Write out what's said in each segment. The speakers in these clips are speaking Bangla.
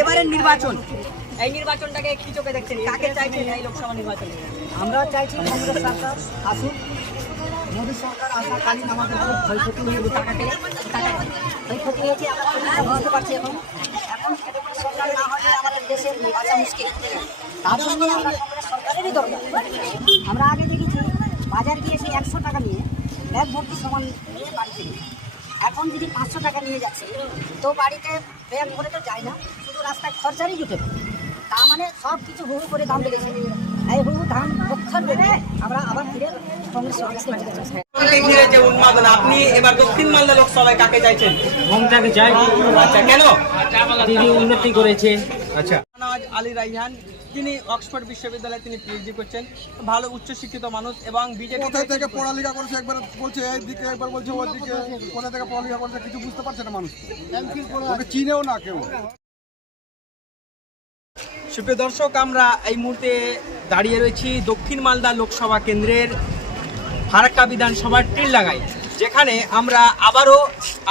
এবারের নির্বাচন। এই নির্বাচনটাকে কি চোখে দেখছেন? কাকে চাইছেন এই লোকসভা নির্বাচনে? আমরা চাইছি কংগ্রেস সরকার আসুক মোদী সরকার আসাকালীন আমাদের খুব ক্ষয়ক্ষতি টাকা টাকা ক্ষয়ক্ষতি হয়েছে আমরা পারছি এখন। এখন সরকার না হলে আমাদের দেশের বাঁচা মুশকিল। তার জন্য আমরা কংগ্রেস সরকারেরই দরকার। আমরা আগে দেখেছি বাজার গিয়েছি একশো টাকা নিয়ে ব্যাগ ভর্তি সমান নিয়ে বাড়ি থেকে এখন যদি পাঁচশো টাকা নিয়ে যাচ্ছে তো বাড়িতে ব্যাগ ভরে তো যায় না। রাস্তায় খরচারই জুটে। তার মানে সব কিছু হু হু করে দাম বেড়েছে। এই হু হু ধান রক্ষণ বেড়ে আমরা আবার ফিরে কংগ্রেস সরকারকে যেতে চাই নির্বাচনকে ঘিরে যে উন্মাদনা আপনি এবার দক্ষিণ মালদা লোকসভায় কাকে চাইছেন? মমতাকে চাই। আচ্ছা কেন? দিদি উন্নতি করেছে। আচ্ছা। আলী রাইহান তিনি অক্সফোর্ড বিশ্ববিদ্যালয়ে তিনি পিএইচডি করছেন। ভালো উচ্চশিক্ষিত মানুষ এবং বিজেপি কোথায় থেকে পড়ালেখা করেছে একবার বলছে এই দিকে একবার বলছে ওর দিকে কোথা থেকে পড়ালেখা করেছে কিছু বুঝতে পারছে না মানুষ। চিনেও না কেউ। সুপ্রিয় দর্শক, আমরা এই মুহূর্তে দাঁড়িয়ে রয়েছি দক্ষিণ মালদা লোকসভা কেন্দ্রের ফারাক্কা বিধানসভার টিলডাঙ্গায় যেখানে আমরা আবারও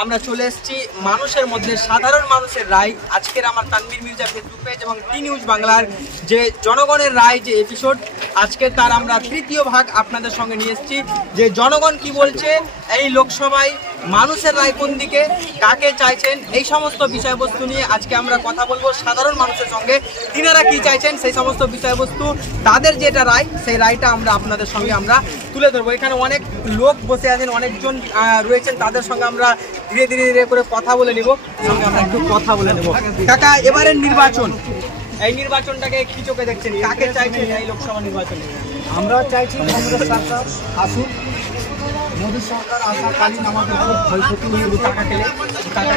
আমরা চলে এসেছি মানুষের মধ্যে, সাধারণ মানুষের রায়। আজকের আমার তানভীর মির্জা ফেসবুক পেজ এবং টি নিউজ বাংলার যে জনগণের রায়, যে এপিসোড আজকে তার আমরা তৃতীয় ভাগ আপনাদের সঙ্গে নিয়ে এসেছি। যে জনগণ কি বলছে, এই লোকসভায় মানুষের রায় কোন দিকে, কাকে চাইছেন, এই সমস্ত বিষয়বস্তু নিয়ে আজকে আমরা কথা বলব। সাধারণ মানুষের সঙ্গে তিনারা কি চাইছেন, সেই সমস্ত বিষয়বস্তু, তাদের যেটা রায়, সেই রায়টা আমরা আপনাদের সঙ্গে আমরা তুলে ধরবো। এখানে অনেক লোক বসে আছেন, অনেকজন রয়েছেন, তাদের সঙ্গে আমরা ধীরে ধীরে ধীরে করে কথা বলে নিব। সঙ্গে আমরা একটু কথা বলে নেব। কাকা, এবারের নির্বাচন। এই নির্বাচনটাকে কি চোখে দেখছেন? কাকে চাইছেন এই লোকসভা নির্বাচনে? আমরা চাইছি কংগ্রেস সরকার আসুক মোদী সরকার আসাকালীন আমাদের খুব ক্ষয়ক্ষতি হয়েছে টাকা খেলে টাকা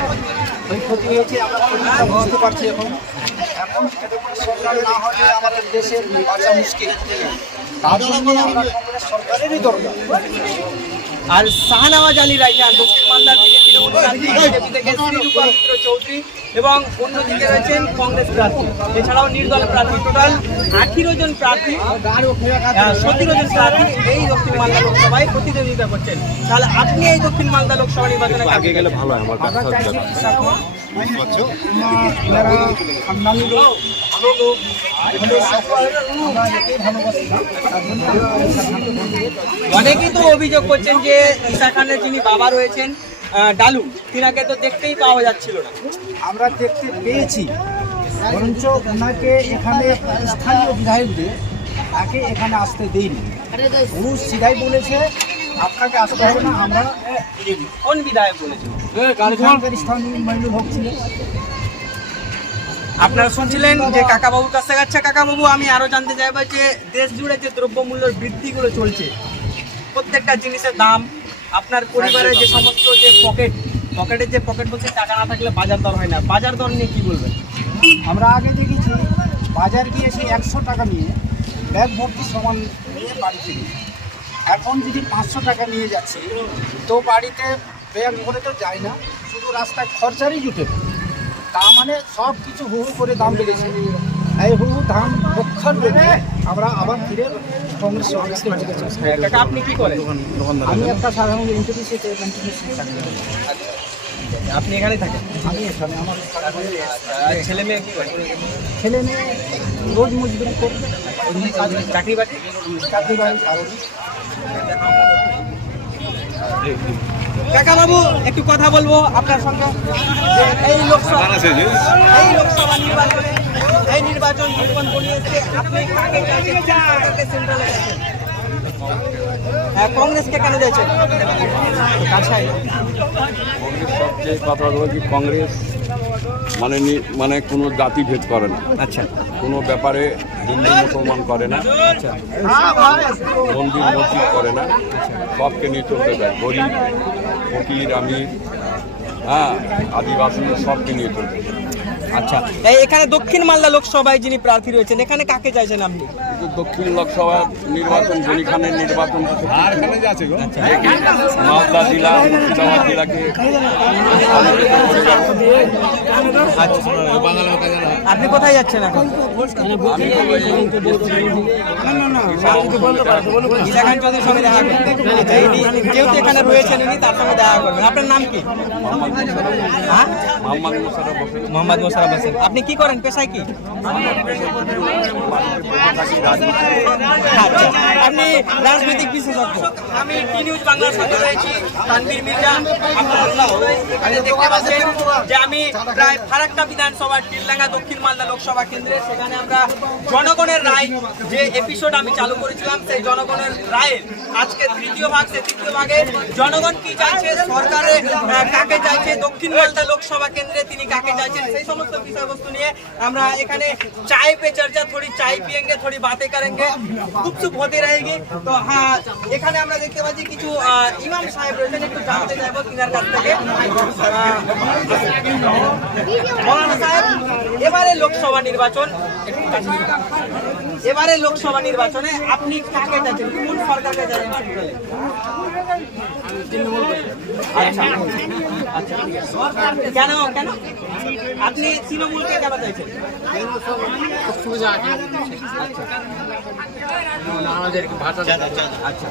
ক্ষয়ক্ষতি হয়েছে, আমরা ভরাতে পারছি এখন। এখন সরকার না হলে আমাদের দেশের বাঁচা মুশকিল। তার জন্য আমরা সরকারেরই দরকার। আর শাহনওয়াজ আলী রাইজান দক্ষিণ মালদার থেকে চৌধুরী এবং অন্যদিকে রয়েছেন কংগ্রেস প্রার্থী। এছাড়াও নির্দল প্রার্থী টোটাল আঠেরো জন প্রার্থী সতেরো জন প্রার্থী এই দক্ষিণ মালদা লোকসভায় প্রতিদ্বন্দ্বিতা করছেন। তাহলে আপনি এই দক্ষিণ মালদা লোকসভা নির্বাচনে আগে গেলে ভালো আমরা। অনেকেই তো অভিযোগ করছেন যে ঈশা খানের যিনি বাবা রয়েছেন ডালু তিনাকে তো দেখতেই পাওয়া যাচ্ছিল না। আমরা দেখতে পেয়েছি বরঞ্চ ওনাকে এখানে স্থানীয় বিধায়কদের তাকে এখানে আসতে দেয়নি ও সিধাই বলেছে আপনাকে আসতে হবে না আমরা কোন বিধায়ক এখানকার স্থানীয় মহিলা ভোগ ছিল আপনারা শুনছিলেন যে কাকাবাবুর কাছ থেকে আচ্ছা কাকাবাবু আমি আরও জানতে চাইব যে দেশ জুড়ে যে দ্রব্যমূল্যের বৃদ্ধিগুলো চলছে প্রত্যেকটা জিনিসের দাম আপনার পরিবারের যে সমস্ত যে পকেট পকেটের যে পকেট বলছে টাকা না থাকলে বাজার দর হয় না। বাজার দর নিয়ে কি বলবেন? আমরা আগে দেখেছি বাজার গিয়েছি একশো টাকা নিয়ে ব্যাগ ভর্তি সমান নিয়ে বাড়ি ফিরি। এখন যদি পাঁচশো টাকা নিয়ে যাচ্ছে তো বাড়িতে ব্যাগ ভরে তো যায় না শুধু রাস্তায় খরচারই জুটে। তার মানে সব কিছু হু করে দাম বেড়েছে। এই হু হু দাম রক্ষণ বেড়ে আমরা আবার ফিরে কংগ্রেস সরকারকে যেতে চাই। কাকা আপনি কি করেন? আমি একটা সাধারণ ইন্টারভিউতে আপনি এখানেই থাকেন? আমি এখানে আমার ছেলে মেয়ে কি করে? ছেলে মেয়ে রোজ মজদুরি করি। চাকরি বাকরি? চাকরি বাকরি কারণ কাকা বাবু একটু কথা বলব আপনার সঙ্গে? এই লোকসভা এই লোকসভা নির্বাচনে এই নির্বাচন জীবন করিয়েছে আপনি কাকে সরকারকে সেন্ট্রালে হ্যাঁ কংগ্রেসকে কেন দিয়েছেন? কংগ্রেস সবচেয়ে কথা বলছি কংগ্রেস মানে মানে কোনো জাতি ভেদ করে না। আচ্ছা। কোনো ব্যাপারে হিন্দু মুসলমান করে না। মন্দির মসজিদ করে না। সবকে নিয়ে চলতে দেয়। গরিব ফকির আমি হ্যাঁ আদিবাসী সবকে নিয়ে চলতে দেয়। আচ্ছা এই এখানে দক্ষিণ মালদা লোকসভায় যিনি প্রার্থী রয়েছেন এখানে কাকে চাইছেন আপনি দক্ষিণ লোকসভা নির্বাচন যেখানে নির্বাচন মালদা জেলা মুর্শিদাবাদ জেলাকে আপনি কোথায় যাচ্ছেন এখন আমি চৌধুরীর সঙ্গে দেখা করবেন আচ্ছা যেহেতু এখানে রয়েছেন তার সঙ্গে দেখা করবেন আপনার নাম কি হ্যাঁ মোহাম্মদ মোহাম্মদ হোসেন আপনি কি করেন? পেশায় কি? আচ্ছা, আপনি রাজনৈতিক বিশেষজ্ঞ। আমি টি নিউজ বাংলার সাথে রয়েছি তানভীর মির্জা আপনারা দেখতে পাচ্ছেন যে আমি প্রায় ফারাক্কা বিধানসভার টিলডাঙ্গা দক্ষিণ মালদা লোকসভা কেন্দ্রে সেখানে আমরা জনগণের রায় যে এপিসোড আমি চালু করেছিলাম সেই জনগণের রায়ের আজকে তৃতীয় ভাগ সেই তৃতীয় ভাগে জনগণ কি চাইছে? সরকারে কাকে চাইছে? দক্ষিণ মালদা লোকসভা কেন্দ্রে তিনি কাকে চাইছেন? সেই সমস্ত तो विषय वस्तु लिए हमारा एखे चाय पे থোড়ি थोड़ी चाय पियेंगे थोड़ी बातें करेंगे खूब चुप होती रहेगी तो এখানে আমরা দেখতে পাচ্ছি কিছু ইমাম সাহেব রয়েছেন, একটু জানতে চাইব তিনার কাছ থেকে। মৌলানা সাহেব, এবারে লোকসভা নির্বাচন, এবারে লোকসভা নির্বাচনে আপনি কাকে চাচ্ছেন কোন সরকারকে চাচ্ছেন আচ্ছা, আচ্ছা, কেন কেন? আপনি তৃণমূলকে চাইছেন আচ্ছা।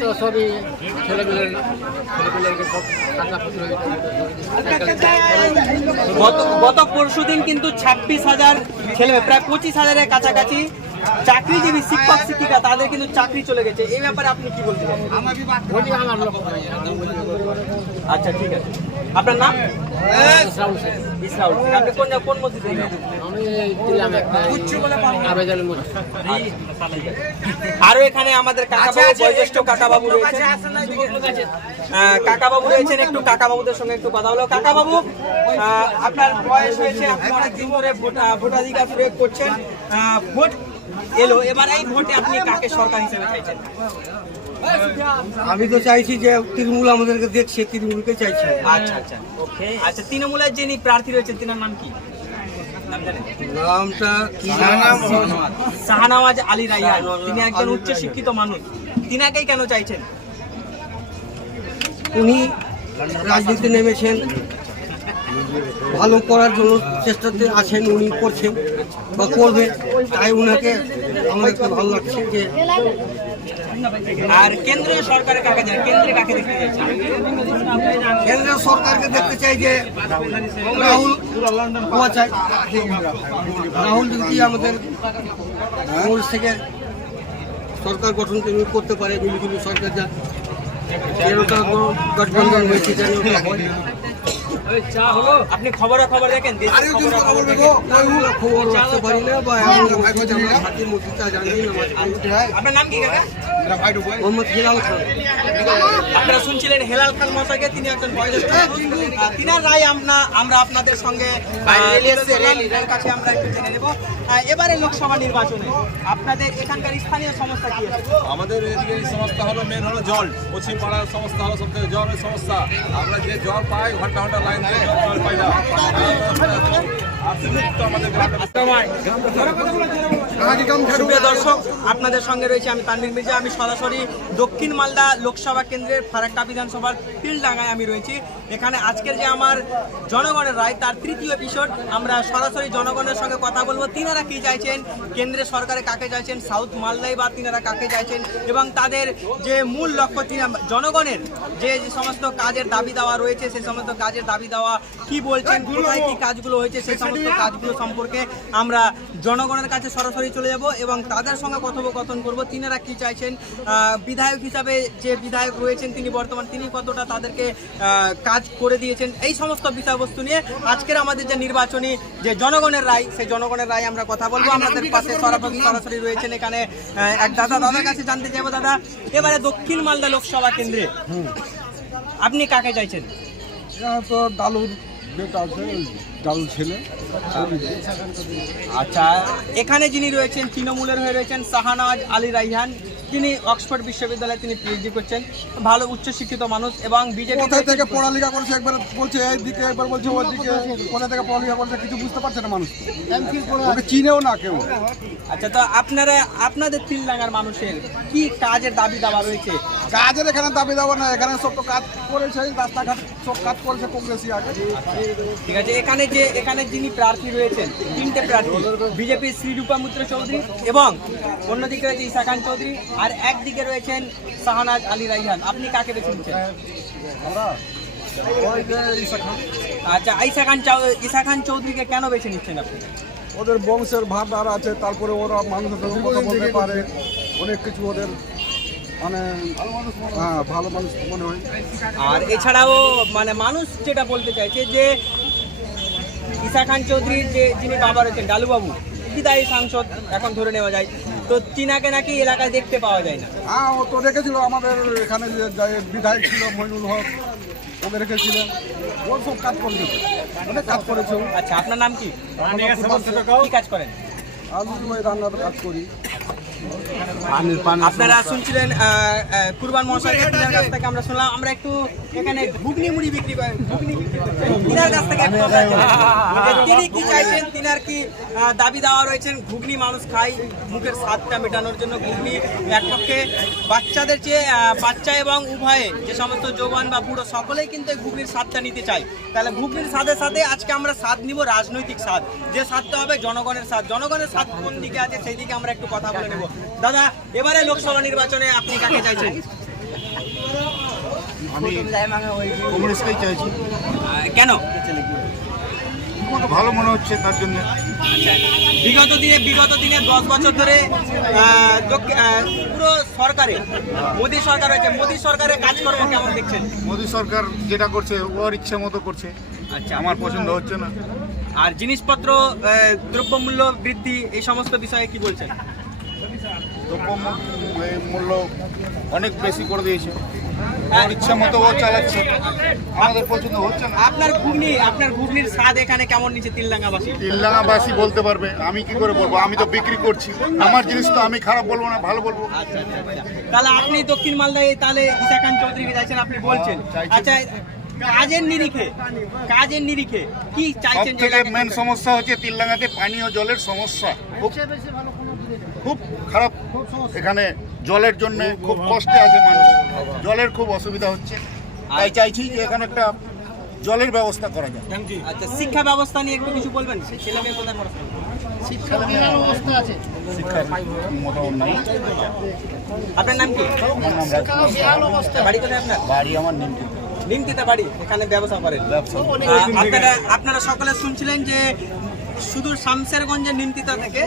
তো সবই ছেলেগুলোর ছেলেগুলোকে সব গত পরশু দিন কিন্তু ছাব্বিশ হাজার ছেলে প্রায় পঁচিশ হাজারের কাছাকাছি চাকরিজীবী শিক্ষক শিক্ষিকা তাদের কিন্তু চাকরি চলে গেছে। এই ব্যাপারে আপনি কি বলতে আচ্ছা ঠিক আছে। আপনার নাম? আপনি কোন কোন মসজিদ মধ্যে আরও এখানে আমাদের কাকাবাবু বয়োজ্যেষ্ঠ কাকাবাবু কাকাবাবু রয়েছেন। একটু কাকাবাবুদের সঙ্গে একটু কথা বলো। কাকাবাবু আপনার বয়স হয়েছে আপনি অনেকদিন ধরে ভোটাধিকার প্রয়োগ করছেন। ভোট এলো। এবার এই ভোটে আপনি কাকে সরকার হিসেবে চাইছেন? আমি তো চাইছি যে তৃণমূল আমাদেরকে দেখছে তৃণমূলকে চাইছি। আচ্ছা আচ্ছা। ওকে। আচ্ছা তৃণমূলের যিনি প্রার্থী রয়েছেন তিনার নাম কি? নাম নামটা আলী রাইহান তিনি একজন উচ্চ শিক্ষিত মানুষ। তিনাকেই কেন চাইছেন? উনি রাজনীতিতে নেমেছেন। ভালো করার জন্য চেষ্টাতে আছেন উনি করছেন বা করবেন তাই উনাকে একটা ভালো লাগছে যে আর কেন্দ্রীয় সরকারের কাকে কেন্দ্রে কাকে দেখতে কেন্দ্রীয় সরকারকে দেখতে চাই যে রাহুল হওয়া চাই। রাহুল যদি আমাদের মূল থেকে সরকার গঠন তিনি করতে পারে মিলিজুলি সরকার যা গঠবন্ধন হয়েছে যেন হয়। আপনি খবরে খবর দেখেন খবর দেখেন। আমরা খবর রাখতে পারি না বা এমন কিছু আমরা হাতির মধ্যে জানি না আপনার নাম কি কাকা? মোহাম্মদ হিলাল খান। আপনারা শুনছিলেন হেলাল খান মশাইকে তিনি একজন বয়োজ্যেষ্ঠ। তিনার রায় আমরা আমরা আপনাদের সঙ্গে কাছে আমরা একটু জেনে নেব। এবারে লোকসভা নির্বাচনে আপনাদের এখানকার স্থানীয় সমস্যা কি আমাদের এদিকে সমস্যা হলো মেন হলো জল। পশ্চিম পাড়ার সমস্যা হলো সব থেকে জলের সমস্যা। আমরা যে জল পাই ঘণ্টা ঘণ্টা লাইন দিয়ে জল জল পাই না। সুপ্রিয় দর্শক আপনাদের সঙ্গে রয়েছে আমি তানভীর মির্জা। আমি সরাসরি দক্ষিণ মালদা লোকসভা কেন্দ্রের ফারাক্কা বিধানসভার ফিল্ডাঙ্গায় আমি রয়েছি। এখানে আজকের যে আমার জনগণের রায়, তার তৃতীয় এপিসোড আমরা সরাসরি জনগণের সঙ্গে কথা বলব। তিনারা কি চাইছেন? কেন্দ্রের সরকারে কাকে চাইছেন? সাউথ মালদায় বা তিনারা কাকে চাইছেন? এবং তাদের যে মূল লক্ষ্য, তিনা জনগণের যে যে সমস্ত কাজের দাবি দেওয়া রয়েছে, সেই সমস্ত কাজের দাবি দেওয়া কি বলছেন? কোথায় কি কাজগুলো হয়েছে? সেই সমস্ত কাজগুলো সম্পর্কে আমরা জনগণের কাছে সরাসরি চলে যাব এবং তাদের সঙ্গে কথোপকথন করব। তিনারা কি চাইছেন? বিধায়ক হিসাবে যে বিধায়ক রয়েছেন তিনি বর্তমান তিনি কতটা তাদেরকে কাজ করে দিয়েছেন এই সমস্ত বিষয়বস্তু নিয়ে আজকের আমাদের যে নির্বাচনী যে জনগণের রায় সেই জনগণের রায় আমরা কথা বলব। আমাদের পাশে সরাসরি সরাসরি রয়েছেন এখানে এক দাদা। দাদার কাছে জানতে চাইব দাদা এবারে দক্ষিণ মালদা লোকসভা কেন্দ্রে আপনি কাকে চাইছেন? তো ডালুর বেটা আছে ওই ডালুর ছেলে। আচ্ছা এখানে যিনি রয়েছেন তৃণমূলের হয়ে রয়েছেন শাহানাজ আলী রাইহান। তিনি অক্সফোর্ড বিশ্ববিদ্যালয়ে তিনি পিএইচডি করছেন। ভালো উচ্চশিক্ষিত মানুষ এবং বিজেপি কোথায় থেকে পড়ালেখা করছে একবার বলছে এইদিকে একবার বলছে ওইদিকে কোথা থেকে পড়ালেখা করছে কিছু বুঝতে পারছে না মানুষ। ওকে চিনেও না কেউ। আচ্ছা তো আপনারা আপনাদের তিলডাঙ্গার মানুষের কি কাজের দাবি দাবা রয়েছে? কাজের এখানে দাবি দাবা না এখানে সব তো কাজ করেছে রাস্তাঘাট সব কাজ করেছে কংগ্রেসই আগে। ঠিক আছে এখানে যে এখানে যিনি প্রার্থী রয়েছেন তিনটে প্রার্থী বিজেপির শ্রীরূপা মিত্র চৌধুরী এবং অন্যদিকে রয়েছে ইসা খান চৌধুরী আর একদিকে রয়েছেন শাহনাজ আলী রাইহান। আপনি কাকে বেছে নিচ্ছেন? আমরা ঈশা খান আচ্ছা ইসা খান চৌধুরীকে কেন বেছে নিচ্ছেন আপনি? ওদের বংশের ভাবধার আছে তারপরে ওরা মানুষের সঙ্গে কথা বলতে পারে অনেক কিছু ওদের মানে হ্যাঁ ভালো মানুষ মনে হয়। আর এছাড়াও মানে মানুষ যেটা বলতে চাইছে যে ইসা খান চৌধুরীর যে যিনি বাবা রয়েছেন ডালুবাবু বিদায়ী সাংসদ এখন ধরে নেওয়া যায়? তো তিনাকে নাকি এলাকায় দেখতে পাওয়া যায় না। হ্যাঁ ও তো রেখেছিল আমাদের এখানে যে বিধায়ক ছিল মইনুল হক ওকে রেখেছিলেন ও সব কাজ করেছে অনেক কাজ করেছে আচ্ছা আপনার নাম কি? কি কাজ করেন? আমি রান্নার কাজ করি। আপনারা শুনছিলেন কুরবান মহাশয় তিনার কাছ থেকে আমরা শুনলাম আমরা একটু এখানে ঘুগনি মুড়ি বিক্রি করেন ঘুগনি বিক্রি তিনার কাছ থেকে তিনি কি চাইছেন তিনার কি দাবি দেওয়া রয়েছেন ঘুগনি মানুষ খায় মুখের স্বাদটা মেটানোর জন্য ঘুগনি এক পক্ষে। বাচ্চাদের চেয়ে বাচ্চা এবং উভয়ে যে সমস্ত যৌবন বা বুড়ো সকলেই কিন্তু এই ঘুগনির স্বাদটা নিতে চায়। তাহলে ঘুগনির স্বাদের সাথে আজকে আমরা স্বাদ নিব রাজনৈতিক স্বাদ। যে স্বাদটা হবে জনগণের স্বাদ। জনগণের স্বাদ কোন দিকে আছে সেই দিকে আমরা একটু কথা বলে নেব। দাদা এবারে লোকসভা নির্বাচনে আপনি কাকে চাইছেন? আমি কংগ্রেসকেই চাইছি। কেন? ভালো মনে হচ্ছে তার জন্য। আচ্ছা বিগত দিনে বিগত দিনে দশ বছর ধরে পুরো সরকারে মোদী সরকার হয়েছে। মোদী সরকারের কাজকর্ম কেমন দেখছেন? মোদী সরকার যেটা করছে ওর ইচ্ছা মতো করছে। আচ্ছা। আমার পছন্দ হচ্ছে না। আর জিনিসপত্র দ্রব্যমূল্য বৃদ্ধি এই সমস্ত বিষয়ে কি বলছেন? মূল্য অনেক বেশি করে দিয়েছে। ওর ইচ্ছা মতো ও চালাচ্ছে। আমাদের পছন্দ হচ্ছে না। আপনার ঘুগনি আপনার ঘুগনির স্বাদ এখানে কেমন নিচ্ছে তিলডাঙ্গাবাসী তিল্লাঙ্গাবাসী বলতে পারবে আমি কি করে বলব? আমি তো বিক্রি করছি। আমার জিনিস তো আমি খারাপ বলব না ভালো বলব। আচ্ছা আচ্ছা আচ্ছা। তাহলে আপনি দক্ষিণ মালদায় তাহলে ইসা চৌধুরীকে চাইছেন আপনি বলছেন। আচ্ছা কাজের নিরিখে কাজের নিরিখে কি চাইছেন মেন সমস্যা হচ্ছে তিল্লাঙ্গাতে পানীয় জলের সমস্যা। খুব খুব খারাপ। এখানে জলের জন্য খুব কষ্টে আছে মানুষ। জলের খুব অসুবিধা হচ্ছে। তাই চাইছি যে এখানে একটা জলের ব্যবস্থা করা যায়। আচ্ছা শিক্ষা ব্যবস্থা নিয়ে একটু কিছু বলবেন? ছেলে মেয়ে কোথায় পড়াশোনা করে? শিক্ষার মোটামুটি নাই। আপনার নাম কি? বাড়ি কোথায় আপনার? বাড়ি আমার নিমকি নিমতিতা বাড়ি এখানে ব্যবসা করেন। ব্যবসা আপনারা আপনারা সকলে শুনছিলেন যে সুদূর শামশেরগঞ্জের নিমতিতা থেকে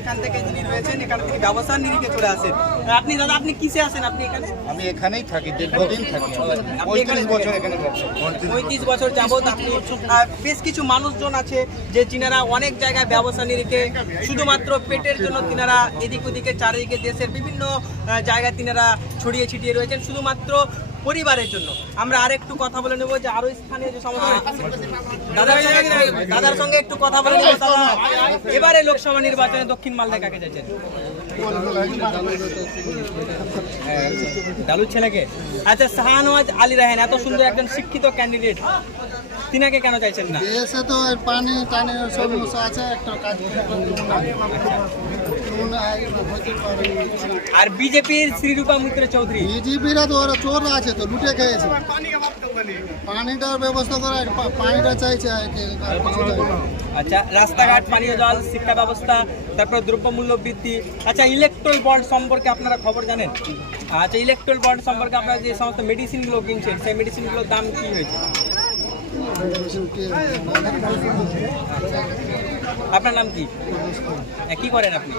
এখান থেকে যিনি রয়েছেন এখান থেকে ব্যবসার নিরিখে চলে আসেন। আপনি দাদা আপনি কিসে আসেন আপনি এখানে? আমি এখানেই থাকি দীর্ঘদিন থাকি পঁয়ত্রিশ বছর এখানে পঁয়ত্রিশ বছর যাবত আপনি বেশ কিছু মানুষজন আছে যে যিনারা অনেক জায়গায় ব্যবসা নিরিখে শুধুমাত্র পেটের জন্য তিনারা এদিক ওদিকে চারিদিকে দেশের বিভিন্ন জায়গায় তিনারা ছড়িয়ে ছিটিয়ে রয়েছেন। শুধুমাত্র পরিবারের জন্য। আমরা আরেকটু কথা বলে নেব যে আরও স্থানীয় যে সমস্যা দাদার সঙ্গে একটু কথা বলে নেব, দাদা। এবারে লোকসভা নির্বাচনে দক্ষিণ মালদা কাকে চাইছেন? ডালুর ছেলেকে? আচ্ছা শাহনওয়াজ আলী রাহেন এত সুন্দর একজন শিক্ষিত ক্যান্ডিডেট তিনাকে কেন চাইছেন না? দেশে তো পানি টানের সমস্যা আছে, একটা কাজ আর বিজেপির শ্রীরূপা মিত্র চৌধুরী? বিজেপিরা তো ওরা চোররা আছে তো লুটে খেয়েছে। পানিটার ব্যবস্থা করা পানিটা চাইছে। আচ্ছা রাস্তাঘাট পানীয় জল শিক্ষা ব্যবস্থা তারপর দ্রব্যমূল্য বৃদ্ধি। আচ্ছা ইলেকট্রল বন্ড সম্পর্কে আপনারা খবর জানেন? আচ্ছা ইলেকট্রল বন্ড সম্পর্কে আপনারা যে সমস্ত মেডিসিনগুলো কিনছেন সেই মেডিসিনগুলোর দাম কি হয়েছে? আপনার নাম কি? হ্যাঁ, কি করেন আপনি?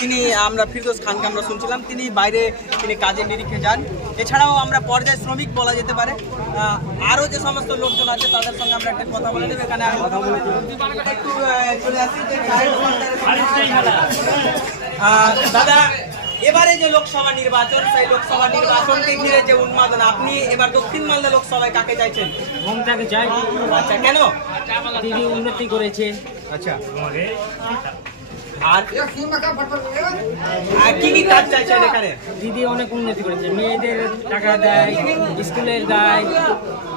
তিনি আমরা ফিরদোস খানকে আমরা শুনছিলাম। তিনি বাইরে তিনি কাজের নিরিখে যান। এছাড়াও আমরা পর্যায় শ্রমিক বলা যেতে পারে। আরও যে সমস্ত লোকজন আছে তাদের সঙ্গে আমরা একটা কথা বলে নেব এখানে কথা বলে একটু চলে আসি। দাদা এবারে যে লোকসভা নির্বাচন সেই লোকসভা নির্বাচনকে ঘিরে যে উন্মাদনা আপনি এবার দক্ষিণ মালদা লোকসভায় কাকে চাইছেন? মমতাকে চাই আচ্ছা কেন? তিনি উন্নতি করেছে। আচ্ছা আর আর কি কি কাজ চাইছেন এখানে? দিদি অনেক উন্নতি করেছে। মেয়েদের টাকা দেয় স্কুলের দেয়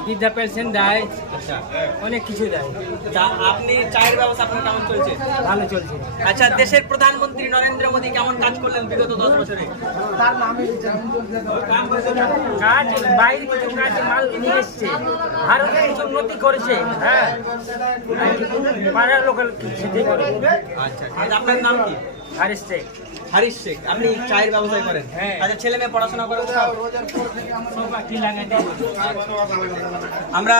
বৃদ্ধা পেনশন দেয় আচ্ছা। অনেক কিছু দেয়। তা আপনি চায়ের ব্যবস্থা আপনার কেমন চলছে? ভালো চলছে। আচ্ছা দেশের প্রধানমন্ত্রী নরেন্দ্র মোদী কেমন কাজ করলেন বিগত দশ বছরে? কাজ বাইরে কিছু কাজ মাল নিয়ে এসছে। ভারতে কিছু উন্নতি করেছে হ্যাঁ। পাড়ার লোকাল করে। আচ্ছা নাম কি? আর এসছে হারিশ শেখ। আপনি চায়ের ব্যবসায় করেন? হ্যাঁ। ছেলে মেয়ে পড়াশোনা করে আমরা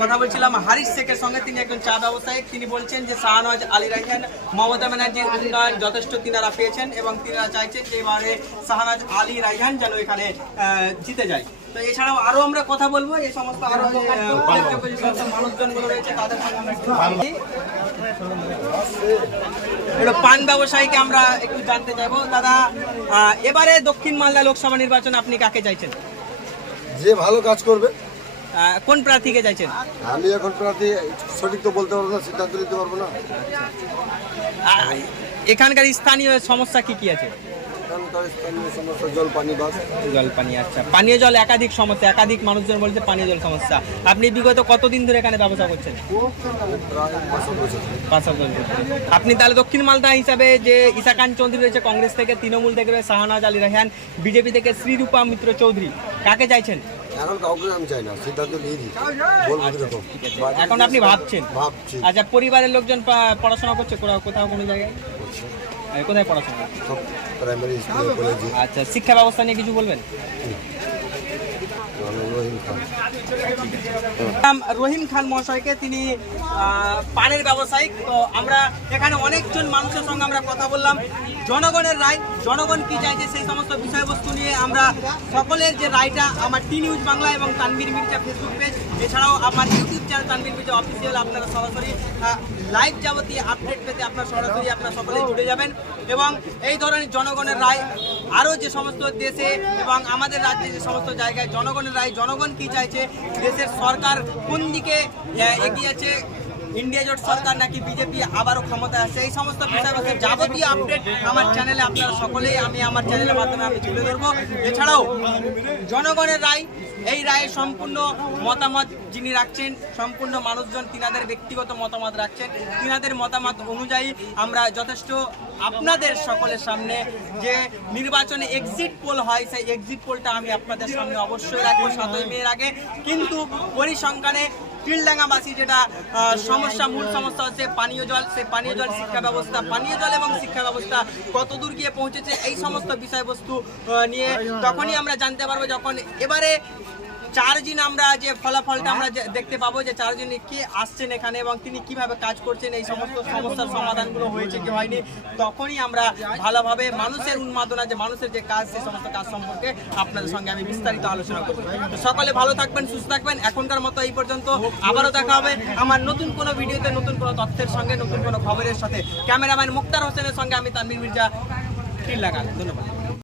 কথা বলছিলাম হারিশ শেখের সঙ্গে। তিনি একজন চা ব্যবসায়ী তিনি বলছেন যে শাহনওয়াজ আলী রাইহান মমতা ব্যানার্জির উন্নয়ন যথেষ্ট তিনারা পেয়েছেন এবং তিনারা চাইছেন যে এবারে শাহনাজ আলী রাইহান যেন এখানে জিতে যায়। তো এছাড়াও আরও আমরা কথা বলব এই সমস্ত আরও মানুষজনগুলো রয়েছে তাদের সঙ্গে আমরা পান ব্যবসায়ীকে আমরা একটু জানতে চাইব দাদা এবারে দক্ষিণ মালদা লোকসভা নির্বাচন আপনি কাকে চাইছেন? যে ভালো কাজ করবে। কোন প্রার্থীকে চাইছেন? আমি এখন প্রার্থী সঠিক তো বলতে পারব না সিদ্ধান্ত নিতে পারব না। এখানকার স্থানীয় সমস্যা কি কি আছে? এখানকার স্থানীয় সমস্যা জল পানি বাস। জল পানি আচ্ছা। পানীয় জল একাধিক সমস্যা একাধিক মানুষজন বলছে পানীয় জল সমস্যা। আপনি বিগত কতদিন ধরে এখানে ব্যবসা করছেন। আপনি তাহলে দক্ষিণ মালদা হিসাবে যে ইসাকান চৌধুরী রয়েছে কংগ্রেস থেকে তৃণমূল থেকে শাহনাজ আলী রাহান বিজেপি থেকে শ্রীরূপা মিত্র চৌধুরী কাকে চাইছেন? এখন কাউকে আমি চাই না সিদ্ধান্ত নিয়ে বলব কীরকম এখন আপনি ভাবছেন? ভাবছি। আচ্ছা পরিবারের লোকজন পড়াশোনা করছে কোথাও কোনো জায়গায়? কোথায় পড়াশোনা প্রাইমারি স্কুলে কলেজে আচ্ছা শিক্ষা ব্যবস্থা নিয়ে কিছু বলবেন? রহিম খান। মহাশয়কে তিনি পানের ব্যবসায়িক। তো আমরা এখানে অনেকজন মানুষের সঙ্গে আমরা কথা বললাম। জনগণের রায় জনগণ কি চাইছে সেই সমস্ত বিষয়বস্তু নিয়ে আমরা সকলের যে রায়টা আমার টি নিউজ বাংলা এবং তানবির মির্জা ফেসবুক পেজ এছাড়াও আমার YouTube channel Tanvir Mirza official আপনারা সরাসরি লাইভ যাবতীয় আপডেট পেতে আপনার সরাসরি আপনার সকলে জুড়ে যাবেন এবং এই ধরনের জনগণের রায়, আরও যে সমস্ত দেশে এবং আমাদের রাজ্যে যে সমস্ত জায়গায় জনগণের রায়, জনগণ কি চাইছে, দেশের সরকার কোন দিকে এগিয়েছে ইন্ডিয়া জোট সরকার নাকি বিজেপি আবারও ক্ষমতায় আসছে? এই সমস্ত বিষয়বস্তু যাবতীয় আপডেট আমার চ্যানেলে আপনারা সকলেই, আমি আমার চ্যানেলের মাধ্যমে আমি তুলে ধরবো। এছাড়াও, জনগণের রায়, এই রায়ে সম্পূর্ণ মতামত যিনি রাখছেন, সম্পূর্ণ মানুষজন তিনাদের ব্যক্তিগত মতামত রাখছেন। তিনাদের মতামত অনুযায়ী আমরা যথেষ্ট আপনাদের সকলের সামনে যে নির্বাচনে এক্সিট পোল হয়, সেই এক্সিট পোলটা আমি আপনাদের সামনে অবশ্যই রাখব সাতই মেয়ের আগে। কিন্তু পরিসংখ্যানে তিলডাঙ্গাবাসী যেটা সমস্যা, মূল সমস্যা হচ্ছে পানীয় জল, সেই পানীয় জল শিক্ষা ব্যবস্থা, পানীয় জল এবং শিক্ষা ব্যবস্থা কতদূর গিয়ে পৌঁছেছে, এই সমস্ত বিষয়বস্তু নিয়ে তখনই আমরা জানতে পারব যখন এবারে চারজন আমরা যে ফলাফলটা আমরা দেখতে পাবো যে চারজন কে আসছেন এখানে এবং তিনি কীভাবে কাজ করছেন এই সমস্ত সমস্যার সমাধানগুলো হয়েছে কি হয়নি তখনই আমরা ভালোভাবে মানুষের উন্মাদনা যে মানুষের যে কাজ সেই সমস্ত কাজ সম্পর্কে আপনাদের সঙ্গে আমি বিস্তারিত আলোচনা করব। তো সকলে ভালো থাকবেন সুস্থ থাকবেন। এখনকার মতো এই পর্যন্ত আবারও দেখা হবে আমার নতুন কোনো ভিডিওতে নতুন কোনো তথ্যের সঙ্গে নতুন কোনো খবরের সাথে। ক্যামেরাম্যান মুক্তার হোসেনের সঙ্গে আমি তানভীর মির্জা টিল লাগান ধন্যবাদ।